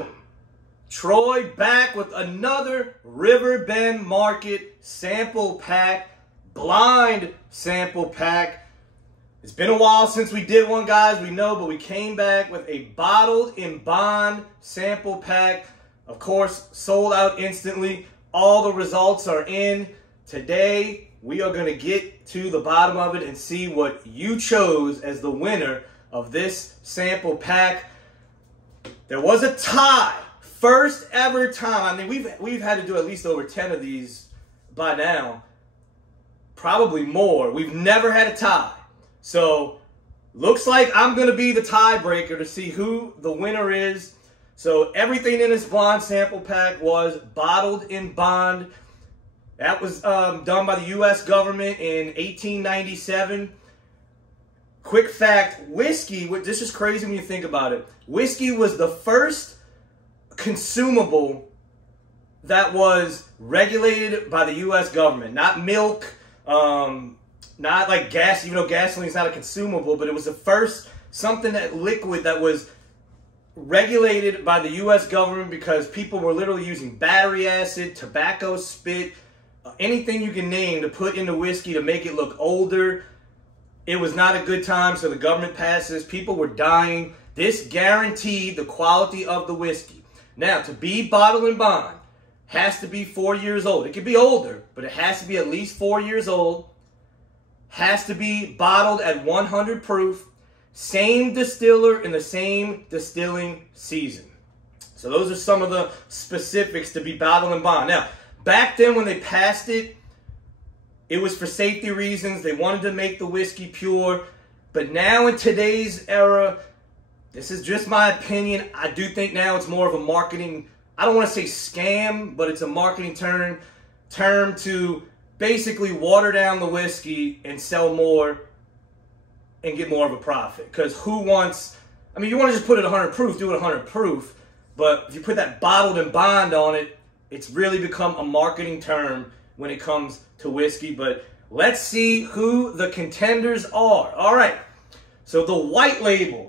'em. Troy back with another Riverbend Market sample pack, blind sample pack. It's been a while since we did one, guys, we know, but we came back with a bottled in bond sample pack. Of course, sold out instantly. All the results are in. Today, we are going to get to the bottom of it and see what you chose as the winner of this sample pack. There was a tie. First ever time. I mean, we've had to do at least over 10 of these by now. Probably more. We've never had a tie. So, looks like I'm going to be the tiebreaker to see who the winner is. So, everything in this blind sample pack was bottled in bond. That was done by the U.S. government in 1897. Quick fact, whiskey, this is crazy when you think about it. Whiskey was the first consumable that was regulated by the U.S. government. Not milk, not like gas, even though gasoline is not a consumable, but it was the first something that liquid that was regulated by the U.S. government because people were literally using battery acid, tobacco spit, anything you can name to put into whiskey to make it look older. It was not a good time, so the government passed this. People were dying. This guaranteed the quality of the whiskey. Now, to be bottled in bond, has to be 4 years old. It could be older, but it has to be at least 4 years old. Has to be bottled at 100 proof. Same distiller in the same distilling season. So those are some of the specifics to be bottled in bond. Now, back then when they passed it, it was for safety reasons. They wanted to make the whiskey pure. But now in today's era, this is just my opinion. I do think now it's more of a marketing, I don't want to say scam, but it's a marketing term to basically water down the whiskey and sell more and get more of a profit. Because who wants, I mean, you want to just put it 100 proof, do it 100 proof. But if you put that bottled in bond on it, it's really become a marketing term when it comes to whiskey. But let's see who the contenders are. All right. So the white label,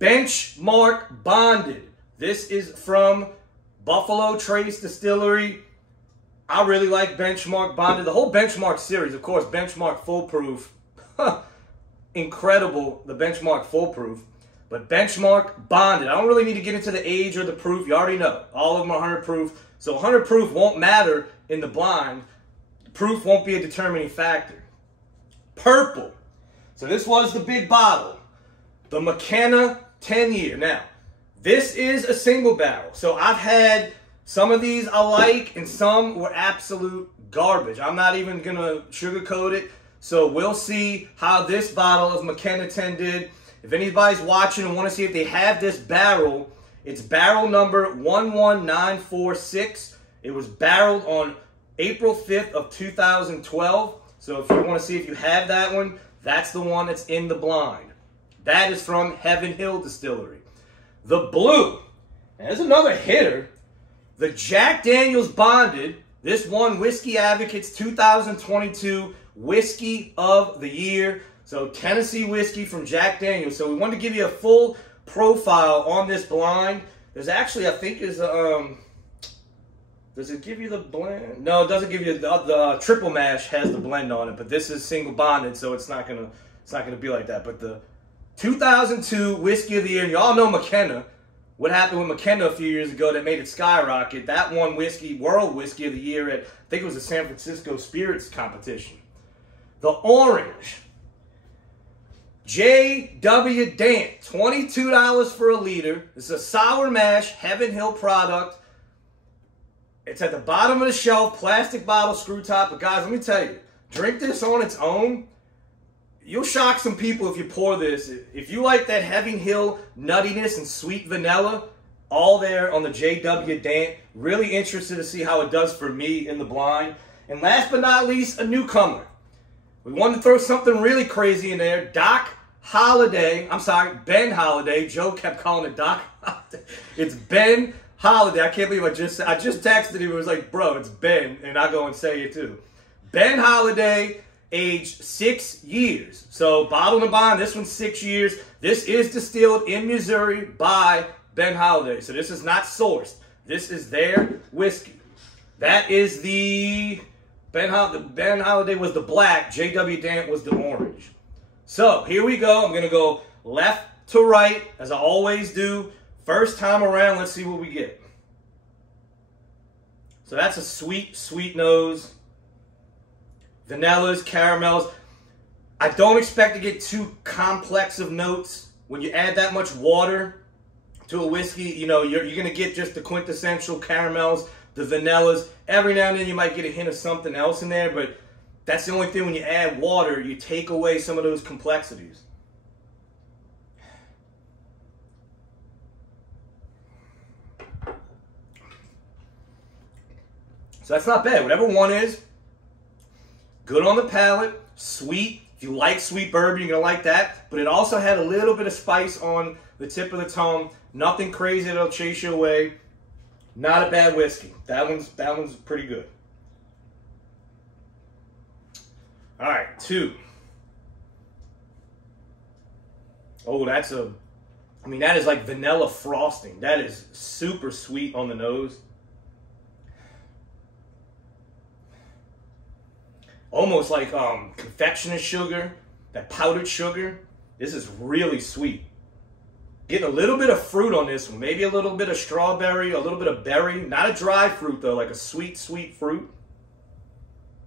Benchmark Bonded. This is from Buffalo Trace Distillery. I really like Benchmark Bonded. The whole Benchmark series, of course, Benchmark Foolproof. Incredible, the Benchmark Foolproof. But Benchmark Bonded. I don't really need to get into the age or the proof. You already know. All of them are 100 proof. So 100 proof won't matter in the blind. Proof won't be a determining factor. Purple. So this was the big bottle. The McKenna 10-year. Now, this is a single barrel. So I've had some of these I like and some were absolute garbage. I'm not even going to sugarcoat it. So we'll see how this bottle of McKenna 10 did. If anybody's watching and want to see if they have this barrel, it's barrel number 11946. It was barreled on April 5th of 2012. So if you want to see if you have that one, that's the one that's in the blind. That is from Heaven Hill Distillery. The blue, there's another hitter. The Jack Daniel's Bonded. This won Whiskey Advocates 2022 Whiskey of the Year. So Tennessee whiskey from Jack Daniel's. So we wanted to give you a full profile on this blind. There's actually, I think, is does it give you the blend? No, it doesn't give you the triple mash has the blend on it, but this is single bonded, so it's not gonna be like that. But the 2002 Whiskey of the Year, and you all know McKenna. What happened with McKenna a few years ago that made it skyrocket? That won World Whiskey of the Year at, I think it was the San Francisco Spirits Competition. The orange, J.W. Dant, $22 for a liter. This is a sour mash Heaven Hill product. It's at the bottom of the shelf, plastic bottle, screw top. But guys, let me tell you, drink this on its own. You'll shock some people if you pour this. If you like that Heaven Hill nuttiness and sweet vanilla, all there on the J.W. Dant. Really interested to see how it does for me in the blind. And last but not least, a newcomer. We wanted to throw something really crazy in there. Ben Holiday. Joe kept calling it Doc. It's Ben Holiday. I can't believe I just texted him. It was like, bro, it's Ben. And I go and say it too. Ben Holiday, age 6 years. So bottled and bond, this one's 6 years. This is distilled in Missouri by Ben Holiday. So this is not sourced. This is their whiskey. That is the Ben Holiday was the black. J.W. Dant was the orange. So here we go. I'm going to go left to right, as I always do. First time around, let's see what we get. So that's a sweet, sweet nose. Vanillas, caramels. I don't expect to get too complex of notes. When you add that much water to a whiskey, you know, you're going to get just the quintessential caramels, the vanillas. Every now and then you might get a hint of something else in there, but that's the only thing. When you add water, you take away some of those complexities. So that's not bad. Whatever one is, good on the palate, sweet. If you like sweet bourbon, you're going to like that. But it also had a little bit of spice on the tip of the tongue. Nothing crazy that'll chase you away. Not a bad whiskey. That one's pretty good. All right, 2. Oh, that is like vanilla frosting. That is super sweet on the nose. Almost like confectioner's sugar, that powdered sugar. This is really sweet. Getting a little bit of fruit on this one. Maybe a little bit of strawberry, a little bit of berry. Not a dry fruit, though, like a sweet, sweet fruit.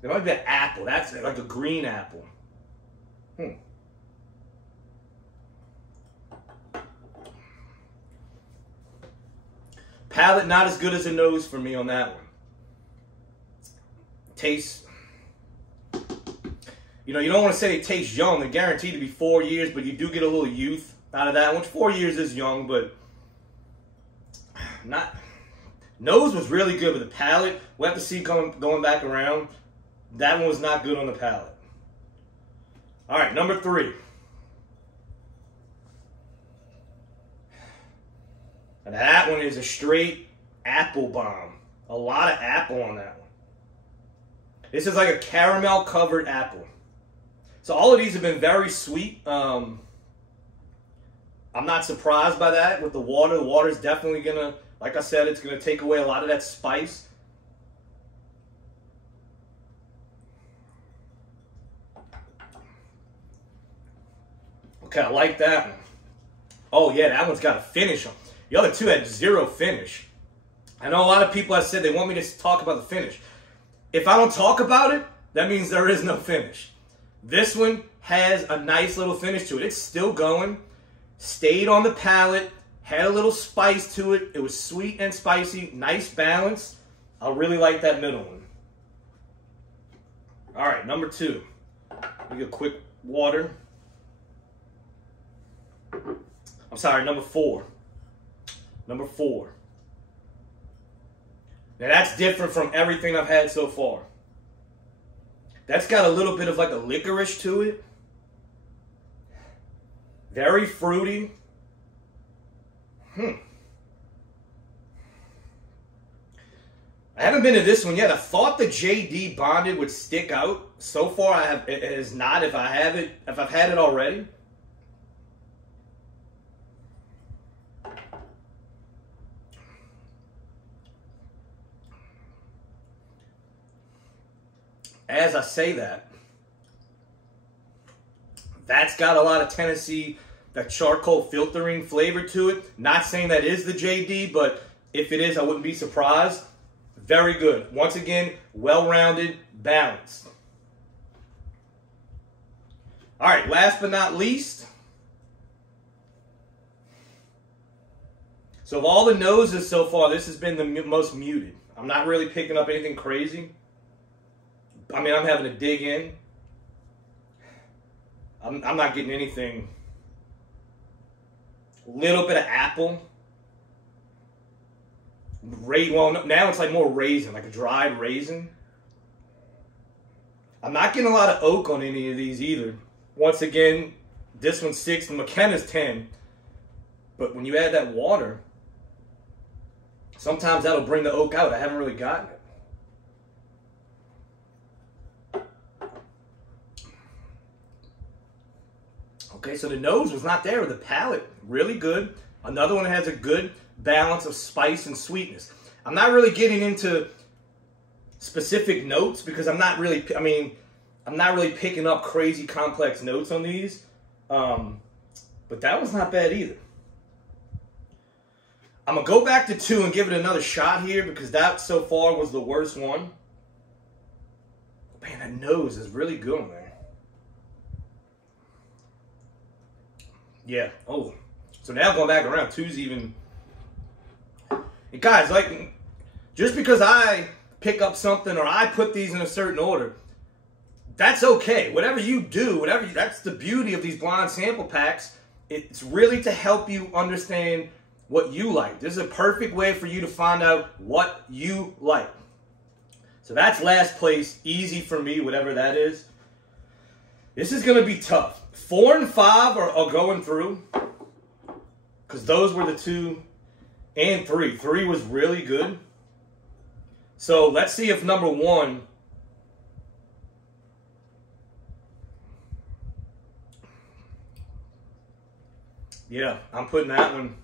There might be an apple. That's like a green apple. Palate not as good as the nose for me on that one. Tastes... You know, you don't want to say it tastes young. They're guaranteed to be 4 years, but you do get a little youth out of that, which 4 years is young, but not. Nose was really good, but the palate, we'll have to see going back around. That one was not good on the palate. All right, number 3. And that one is a straight apple bomb. A lot of apple on that one. This is like a caramel covered apple. So all of these have been very sweet. I'm not surprised by that with the water. The water is definitely going to, like I said, it's going to take away a lot of that spice. Okay, I like that one. Oh, yeah, that one's got a finish on. The other two had 0 finish. I know a lot of people have said they want me to talk about the finish. If I don't talk about it, that means there is no finish. This one has a nice little finish to it. It's still going. Stayed on the palate. Had a little spice to it. It was sweet and spicy. Nice balance. I really like that middle one. All right, number 2. We get a quick water. I'm sorry, number 4. Number 4. Now that's different from everything I've had so far. That's got a little bit of like a licorice to it. Very fruity. I haven't been to this one yet. I thought the JD Bonded would stick out. So far, it has not. If I've had it already. As I say that, that's got a lot of Tennessee, that charcoal filtering flavor to it. Not saying that is the JD, but if it is, I wouldn't be surprised. Very good. Once again, well-rounded, balanced. All right, last but not least. So of all the noses so far, this has been the most muted. I'm not really picking up anything crazy. I mean, I'm having to dig in. I'm not getting anything. Little bit of apple. Well, now it's like more raisin, like a dried raisin. I'm not getting a lot of oak on any of these either. Once again, this one's 6 and McKenna's 10. But when you add that water, sometimes that'll bring the oak out. I haven't really gotten it. Okay, so the nose was not there. The palate, really good. Another one that has a good balance of spice and sweetness. I'm not really getting into specific notes because I'm not really picking up crazy complex notes on these. But that was not bad either. I'm going to go back to 2 and give it another shot here because that so far was the worst one. Man, that nose is really good on there. Yeah. Oh. So now going back around, 2's even. And guys, like, just because I pick up something or I put these in a certain order, that's okay. Whatever you do, that's the beauty of these blind sample packs. It's really to help you understand what you like. This is a perfect way for you to find out what you like. So that's last place, easy for me, whatever that is. This is going to be tough. 4 and 5 are going through because those were the 2 and 3. 3 was really good. So let's see if number 1. Yeah, I'm putting that one.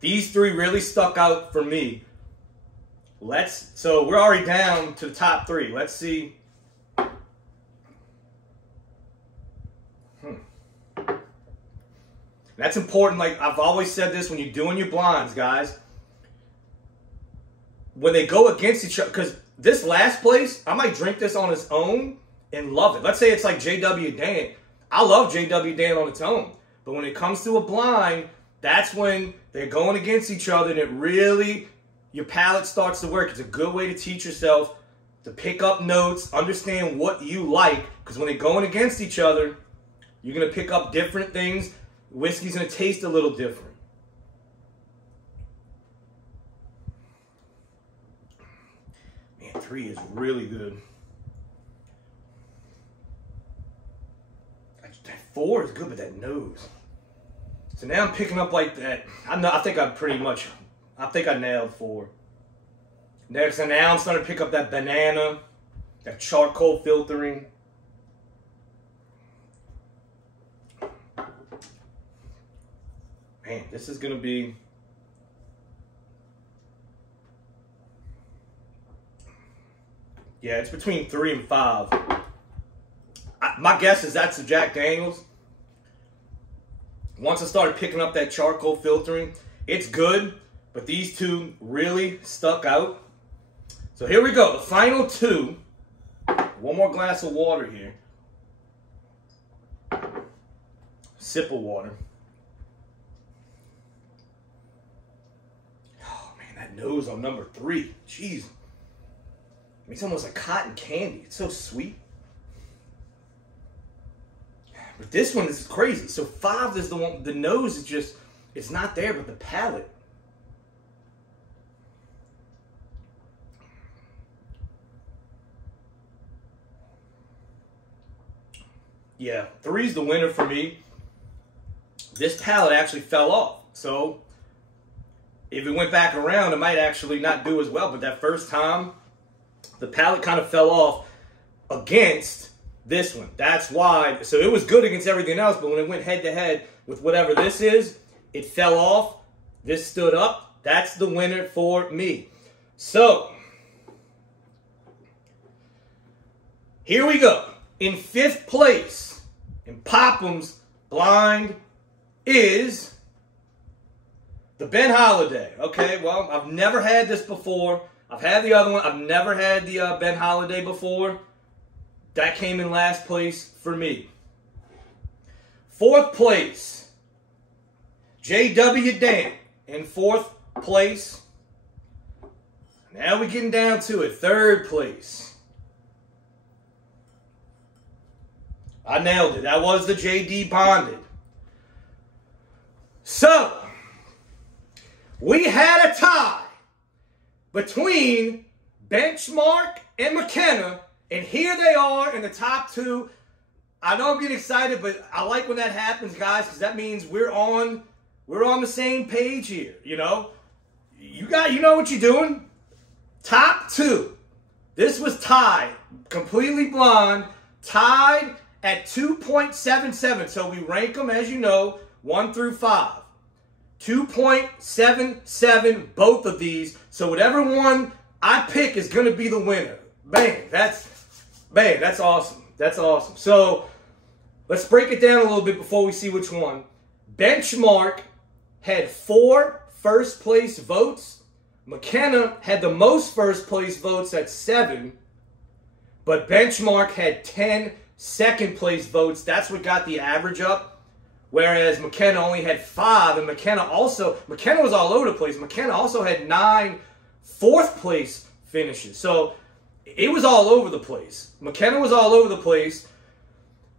These 3 really stuck out for me. So we're already down to the top 3. Let's see. That's important. Like I've always said this when you're doing your blinds, guys. When they go against each other, because this last place, I might drink this on its own and love it. Let's say it's like JW Dan. I love JW Dan on its own. But when it comes to a blind, that's when they're going against each other and it really, your palate starts to work. It's a good way to teach yourself to pick up notes, understand what you like. Because when they're going against each other, you're going to pick up different things. Whiskey's going to taste a little different. Man, 3 is really good. That 4 is good, but that nose. So now I'm picking up like that. I think I nailed 4. Next, and now I'm starting to pick up that banana, that charcoal filtering. Man, this is going to be. Yeah, it's between 3 and 5. My guess is that's the Jack Daniels. Once I started picking up that charcoal filtering, it's good, but these 2 really stuck out. So here we go, the final 2. One more glass of water here. Sip of water. Oh man, that nose on number 3, jeez. It's almost like cotton candy. It's so sweet. But this one is crazy. So 5 is the one, the nose is just, it's not there, but the palate. Yeah, 3 is the winner for me. This palate actually fell off. So if it went back around, it might actually not do as well. But that first time, the palate kind of fell off against this one. That's why. So it was good against everything else, but when it went head to head with whatever this is, it fell off. This stood up. That's the winner for me. So here we go. In 5th place in Popham's blind is the Ben Holiday. Okay, well, I've never had this before. I've had the other one. I've never had the Ben Holiday before. That came in last place for me. 4th place, J.W. Dan in 4th place. Now we're getting down to it. 3rd place. I nailed it. That was the J.D. Bonded. So, we had a tie between Benchmark and McKenna. And here they are in the top 2. I know I'm getting excited, but I like when that happens, guys, because that means we're on the same page here. You know, you know what you're doing. Top 2. This was tied, completely blind, tied at 2.77. So we rank them, as you know, 1 through 5. 2.77, both of these. So whatever one I pick is going to be the winner. Bang. That's awesome. That's awesome. So let's break it down a little bit before we see which one. Benchmark had 4 first place votes. McKenna had the most first place votes at 7. But Benchmark had 10 second place votes. That's what got the average up. Whereas McKenna only had 5. And McKenna was all over the place. McKenna also had 9 fourth place finishes. So it was all over the place. McKenna was all over the place.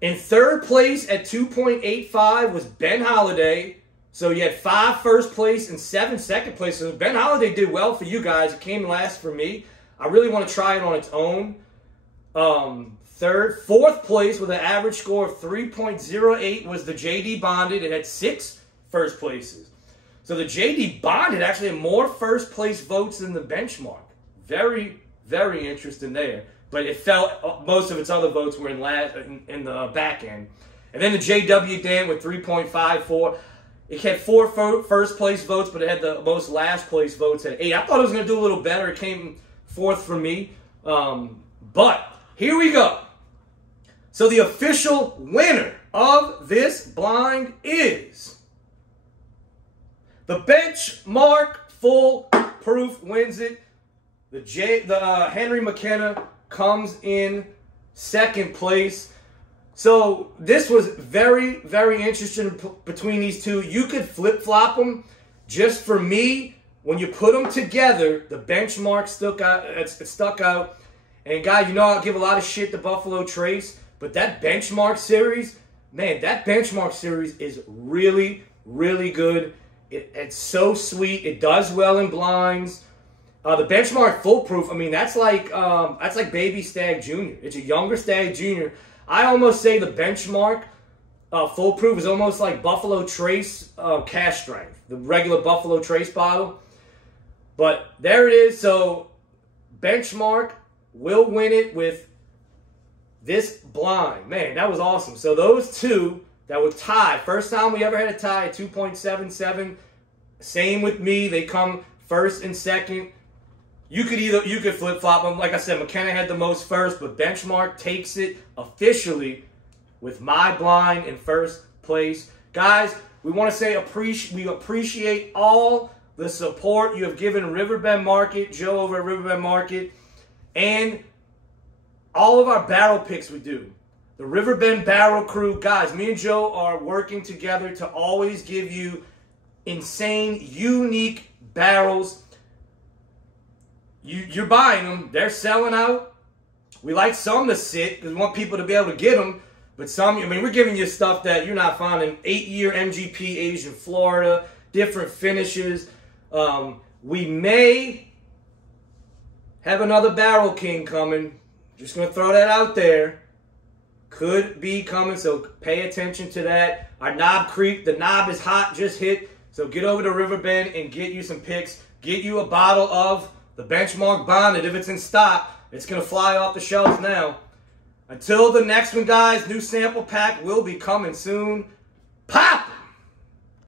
In third place at 2.85 was Ben Holiday. So you had 5 first place and 7 second place. So Ben Holiday did well for you guys. It came last for me. I really want to try it on its own. Fourth place with an average score of 3.08 was the JD Bonded. It had 6 first places. So the JD Bonded actually had more first place votes than the Benchmark. Very, very interesting there. But it felt most of its other votes were in the back end. And then the JW Dan with 3.54. It had 4 first place votes, but it had the most last place votes at 8. I thought it was going to do a little better. It came 4th for me. But here we go. So the official winner of this blind is the Benchmark Foolproof wins it. The Henry McKenna comes in second place. So this was very, very interesting between these two. You could flip-flop them. Just for me, when you put them together, the Benchmark stuck out. And, guys, you know I'll give a lot of shit to Buffalo Trace, but that Benchmark series, man, that Benchmark series is really, really good. It's so sweet. It does well in blinds. The Benchmark Foolproof, I mean, that's like Baby Stag Jr. It's a younger Stag Jr. I almost say the Benchmark Foolproof is almost like Buffalo Trace Cash Strength, the regular Buffalo Trace bottle. But there it is. So Benchmark will win it with this blind. Man, that was awesome. So those two that were tied. First time we ever had a tie at 2.77. Same with me. They come first and second. You could flip-flop them. Like I said, McKenna had the most first, but Benchmark takes it officially with my blind in first place. Guys, we want to say we appreciate all the support you have given Riverbend Market, Joe over at Riverbend Market, and all of our barrel picks we do. The Riverbend Barrel Crew, guys, me and Joe are working together to always give you insane, unique barrels. You're buying them. They're selling out. We like some to sit because we want people to be able to get them. But some, I mean, we're giving you stuff that you're not finding. 8-year MGP Asian Florida, different finishes. We may have another Barrel King coming. Just going to throw that out there. Could be coming, so pay attention to that. Our Knob Creek, the knob is hot, just hit. So get over to Riverbend and get you some picks. Get you a bottle of the Benchmark Bonded. If it's in stock, it's going to fly off the shelves now. Until the next one, guys, new sample pack will be coming soon.